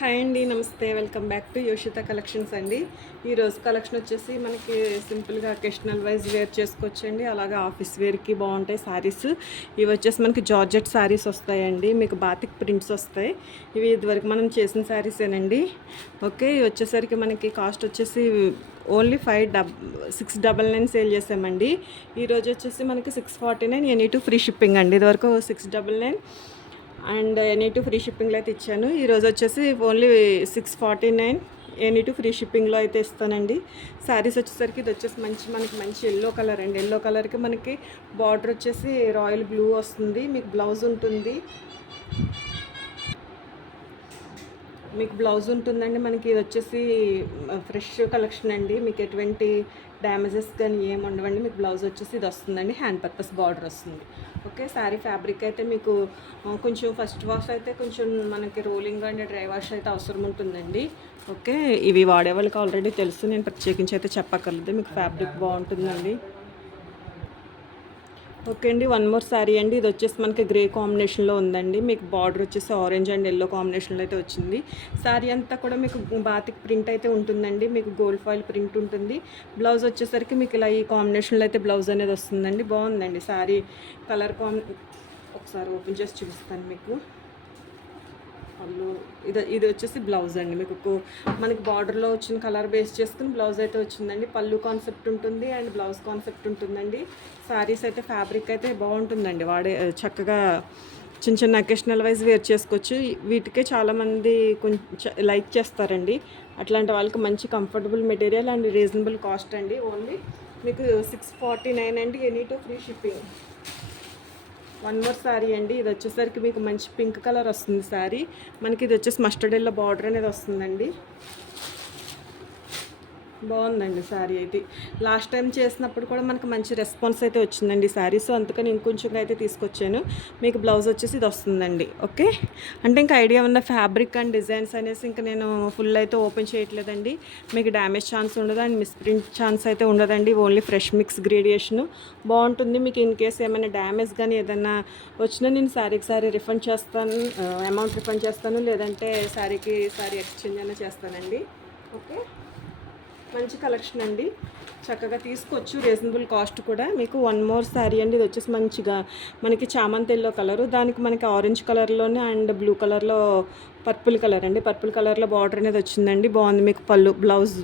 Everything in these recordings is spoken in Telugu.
హాయ్ అండి, నమస్తే. వెల్కమ్ బ్యాక్ టు యోషిత కలెక్షన్స్ అండి. ఈరోజు కలెక్షన్ వచ్చేసి మనకి సింపుల్గా అకేషనల్ వైజ్ వేర్ చేసుకోవచ్చండి. అలాగే ఆఫీస్ వేర్కి బాగుంటాయి శారీస్. ఇవి వచ్చేసి మనకి జార్జెట్ శారీస్ వస్తాయండి. మీకు బాతిక్ ప్రింట్స్ వస్తాయి. ఇవి ఇదివరకు మనం చేసిన శారీసేనండి. ఓకే, ఇవి వచ్చేసరికి మనకి కాస్ట్ వచ్చేసి ఓన్లీ 699 సేల్ చేసామండి. ఈరోజు వచ్చేసి మనకి 649 ఎనీ టు ఫ్రీ షిప్పింగ్ అండి. ఇదివరకు 699 అండ్ ఎనీ టు ఫ్రీ షిప్పింగ్లో అయితే ఇచ్చాను. ఈరోజు వచ్చేసి ఓన్లీ 649 ఎనీ టు ఫ్రీ షిప్పింగ్లో అయితే ఇస్తానండి. శారీస్ వచ్చేసరికి ఇది వచ్చేసి మనకి మంచి ఎల్లో కలర్ అండి. ఎల్లో కలర్కి మనకి బార్డర్ వచ్చేసి రాయల్ బ్లూ వస్తుంది. మీకు బ్లౌజ్ ఉంటుంది. ఉంటుందండి. మనకి ఇది వచ్చేసి ఫ్రెష్ కలెక్షన్ అండి. మీకు ఎటువంటి డ్యామేజెస్ కానీ ఏమి ఉండవండి. మీకు బ్లౌజ్ వచ్చేసి ఇది వస్తుందండి. హ్యాండ్ పర్పస్ బార్డర్ వస్తుంది. ఓకే, శారీ ఫ్యాబ్రిక్ అయితే మీకు కొంచెం ఫస్ట్ వాష్ అయితే కొంచెం మనకి రోలింగ్ అండ్ డ్రై వాష్ అయితే అవసరం ఉంటుందండి. ఓకే, ఇవి వాడే వాళ్ళకి ఆల్రెడీ తెలుసు, నేను ప్రత్యేకించి అయితే చెప్పక్కర్లేదు. మీకు ఫ్యాబ్రిక్ బాగుంటుందండి. ఓకే అండి, వన్ మోర్ శారీ అండి. ఇది వచ్చేసి మనకి గ్రే కాంబినేషన్లో ఉందండి. మీకు బార్డర్ వచ్చేసి ఆరెంజ్ అండ్ ఎల్లో కాంబినేషన్లో అయితే వచ్చింది. శారీ అంతా కూడా మీకు బాతిక్ ప్రింట్ అయితే ఉంటుందండి. మీకు గోల్డ్ ఫాయిల్ ప్రింట్ ఉంటుంది. బ్లౌజ్ వచ్చేసరికి మీకు ఇలా ఈ కాంబినేషన్లో అయితే బ్లౌజ్ అనేది వస్తుందండి. బాగుందండి శారీ కలర్ ఒకసారి ఓపెన్ చేసి చూపిస్తాను మీకు. పళ్ళు ఇది వచ్చేసి బ్లౌజ్ అండి. మీకు మనకి బార్డర్లో వచ్చిన కలర్ బేస్ చేసుకుని బ్లౌజ్ అయితే వచ్చిందండి. పళ్ళు కాన్సెప్ట్ ఉంటుంది అండ్ బ్లౌజ్ కాన్సెప్ట్ ఉంటుందండి. శారీస్ అయితే ఫ్యాబ్రిక్ అయితే బాగుంటుందండి. చక్కగా చిన్న అకేషనల్ వైజ్ వేర్ చేసుకోవచ్చు. వీటికే చాలామంది కొంచెం లైక్ చేస్తారండి. అట్లాంటి వాళ్ళకి మంచి comfortable material and reasonable cost అండి. ఓన్లీ మీకు 649 అండి any to free shipping. One more sari అండి. ఇది వచ్చేసరికి మీకు మంచి పింక్ కలర్ వస్తుంది శారీ. మనకి ఇది వచ్చేసి మస్టర్డ్ ఎల్లో బార్డర్ అనేది వస్తుందండి. బాగుందండి శారీ అయితే. లాస్ట్ టైం చేసినప్పుడు కూడా మనకు మంచి రెస్పాన్స్ అయితే వచ్చిందండి శారీ. సో అందుకని ఇంకొంచెం అయితే తీసుకొచ్చాను. మీకు బ్లౌజ్ వచ్చేసి ఇది వస్తుందండి. ఓకే, అంటే ఇంకా ఐడియా ఉన్న ఫ్యాబ్రిక్ అండ్ డిజైన్స్ అనేసి ఇంకా నేను ఫుల్ అయితే ఓపెన్ చేయట్లేదండి. మీకు డ్యామేజ్ ఛాన్స్ ఉండదు అండ్ మిస్ప్రింట్ ఛాన్స్ అయితే ఉండదండి. ఓన్లీ ఫ్రెష్ మిక్స్ గ్రేడియేషను బాగుంటుంది. మీకు ఇన్ కేస్ ఏమైనా డ్యామేజ్ కానీ ఏదైనా వచ్చినా నేను శారీ రిఫండ్ చేస్తాను, అమౌంట్ రిఫండ్ చేస్తాను. లేదంటే శారీ ఎక్స్చేంజ్ అయినా చేస్తానండి. ఓకే, మంచి కలెక్షన్ అండి. చక్కగా తీసుకోవచ్చు, రీజనబుల్ కాస్ట్ కూడా. మీకు వన్ మోర్ శారీ అండి. ఇది వచ్చేసి మంచిగా మనకి చామంతి ఎల్లో కలరు, దానికి మనకి ఆరెంజ్ కలర్లోనే అండ్ బ్లూ కలర్లో పర్పుల్ కలర్ అండి. పర్పుల్ కలర్లో బార్డర్ అనేది వచ్చిందండి. బాగుంది. మీకు పళ్ళు బ్లౌజ్.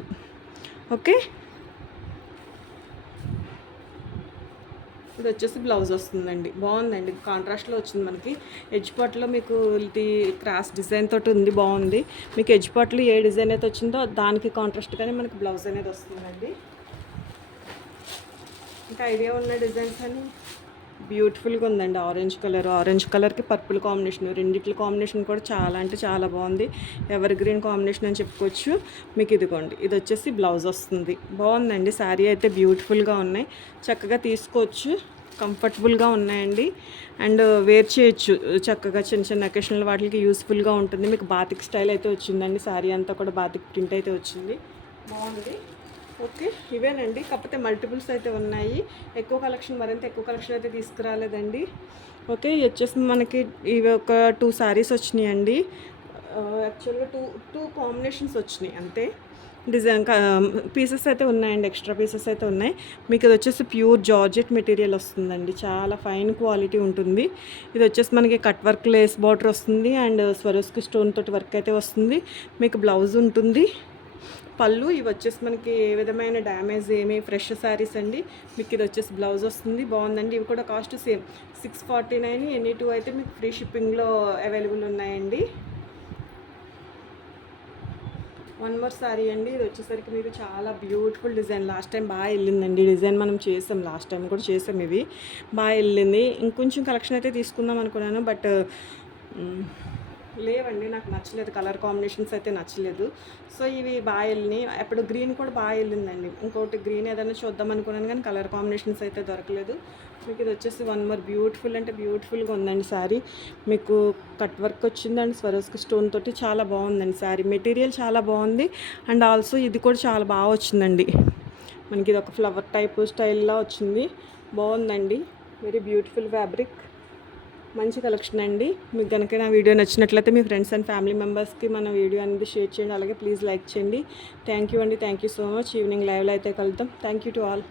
ఓకే, ఇది వచ్చేసి బ్లౌజ్ వస్తుందండి. బాగుందండి, కాంట్రాస్ట్లో వచ్చింది. మనకి ఎడ్జ్ పార్ట్లో మీకు ఇది క్రాస్ డిజైన్ తోటి ఉంది. బాగుంది. మీకు ఎడ్జ్ పార్ట్లో ఏ డిజైన్ అయితే వచ్చిందో దానికి కాంట్రాస్ట్గానే మనకి బ్లౌజ్ అనేది వస్తుందండి. ఇంకా ఐడియా ఉన్న డిజైన్స్ అని బ్యూటిఫుల్గా ఉందండి. ఆరెంజ్ కలర్కి పర్పుల్ కాంబినేషన్, రెండిట్ల కాంబినేషన్ కూడా చాలా అంటే చాలా బాగుంది. ఎవర్ గ్రీన్ కాంబినేషన్ అని చెప్పుకోవచ్చు. మీకు ఇదిగోండి, ఇది వచ్చేసి బ్లౌజ్ వస్తుంది. బాగుందండి. శారీ అయితే బ్యూటిఫుల్గా ఉన్నాయి. చక్కగా తీసుకోవచ్చు, కంఫర్టబుల్గా ఉన్నాయండి అండ్ వేర్ చేయొచ్చు. చక్కగా చిన్న అకేషనల్ వాటికి యూస్ఫుల్గా ఉంటుంది. మీకు బాతిక్ స్టైల్ అయితే వచ్చిందండి. శారీ అంతా కూడా బాతిక్ ప్రింట్ అయితే వచ్చింది. బాగుంది. ఓకే, ఇవేనండి. కాకపోతే మల్టిపుల్స్ అయితే ఉన్నాయి. మరింత ఎక్కువ కలెక్షన్ అయితే తీసుకురాలేదండి. ఓకే, వచ్చేసి మనకి ఇవి ఒక 2 శారీస్ వచ్చినాయండి. యాక్చువల్గా టూ కాంబినేషన్స్ వచ్చినాయి అంతే. డిజైన్ పీసెస్ అయితే ఉన్నాయండి, ఎక్స్ట్రా పీసెస్ అయితే ఉన్నాయి. మీకు ఇది వచ్చేసి ప్యూర్ జార్జెట్ మెటీరియల్ వస్తుందండి. చాలా ఫైన్ క్వాలిటీ ఉంటుంది. ఇది వచ్చేసి మనకి కట్ వర్క్ లేస్ బార్డర్ వస్తుంది అండ్ స్వరోస్కి స్టోన్ తోటి వర్క్ అయితే వస్తుంది. మీకు బ్లౌజ్ ఉంటుంది. పళ్ళు ఇవి వచ్చేసి మనకి ఏ విధమైన డ్యామేజ్ ఏమి ఫ్రెష్ శారీస్ అండి. మీకు ఇది వచ్చేసి బ్లౌజ్ వస్తుంది. బాగుందండి. ఇవి కూడా కాస్ట్ సేమ్ 649 ఎనీ టూ అయితే మీకు ఫ్రీ షిప్పింగ్లో అవైలబుల్ ఉన్నాయండి. వన్ మోర్ శారీ అండి. ఇది వచ్చేసరికి మీకు చాలా బ్యూటిఫుల్ డిజైన్. లాస్ట్ టైం బాగా వెళ్ళిందండి డిజైన్. మనం చేసాం, లాస్ట్ టైం కూడా చేసాం. ఇవి బాగా వెళ్ళింది. ఇంకొంచెం కలెక్షన్ అయితే తీసుకుందాం అనుకున్నాను, బట్ లేవండి, నాకు నచ్చలేదు. కలర్ కాంబినేషన్స్ అయితే నచ్చలేదు. సో ఇవి బాగా వెళ్ళినాయి. అప్పుడు గ్రీన్ కూడా బాగా వెళ్ళిందండి. ఇంకోటి గ్రీన్ ఏదైనా చూద్దాం అనుకున్నాను కానీ కలర్ కాంబినేషన్స్ అయితే దొరకలేదు. మీకు ఇది వచ్చేసి వన్ మోర్ బ్యూటిఫుల్ అంటే బ్యూటిఫుల్గా ఉందండి శారీ. మీకు కట్ వర్క్ వచ్చిందండి స్వరోస్కి స్టోన్ తోటి. చాలా బాగుందండి శారీ. మెటీరియల్ చాలా బాగుంది అండ్ ఆల్సో ఇది కూడా చాలా బాగా వచ్చిందండి. మనకి ఇది ఒక ఫ్లవర్ టైప్ స్టైల్లో వచ్చింది. బాగుందండి. Very beautiful fabric. మంచి కలెక్షన్ అండి. మీకు కనుక నా వీడియో నచ్చినట్లయితే మీ ఫ్రెండ్స్ అండ్ ఫ్యామిలీ మెంబర్స్కి మన వీడియో అనేది షేర్ చేయండి. అలాగే ప్లీజ్ లైక్ చేయండి. థ్యాంక్ యూ అండి. Thank you so much. Evening లైవ్లో అయితే కలుద్దాం. Thank you to all.